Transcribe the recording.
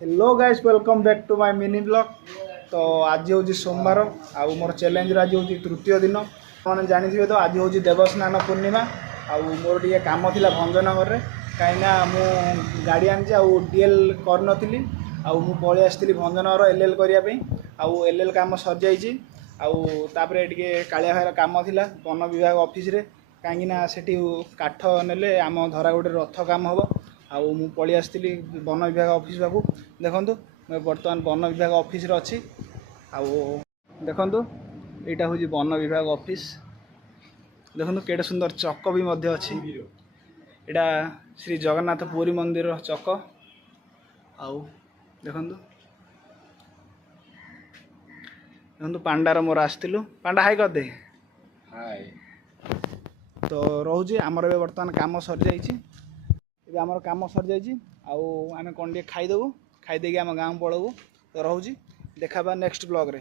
Hello guys welcome back to my mini blog. तो आज हूँ सोमवार आउ मोर चैलेंज आज हूँ तृतीय दिन। मैंने जानी तो आज हूँ देवस्नान पूर्णिमा आउ मोर टे कम थी भंजनगर में कहीं मु गाड़ी आनी डीएल करनी आउ पलि आसती भंजनगर एल करने आउ एल कम सर जापर टे कालिया भाईर कम थी वन विभाग ऑफिस रे कहीं से काठ नेले आम धरा गोटे रथ कम हम आउ मु पलि आसती वन विभाग ऑफिस पाक देखूँ मैं बर्तमान वन विभाग ऑफिस रे अच्छी आउ देखूँ यहाँ हूँ वन विभाग ऑफिस देखूँ केटे सुंदर चक भी अच्छी यहाँ श्री जगन्नाथ पुरी मंदिर चक आउ देखूँ देखूँ पांडार मोर आसलु पांडा हाई करदे हाय तो रोचे आमर बर्तमान कम सरी जा आमर कम सरी जा आम कौन टे खाईदेबू खाईदे आम गाँव पलू तो रोचे देखा नेक्स्ट ब्लॉग रे।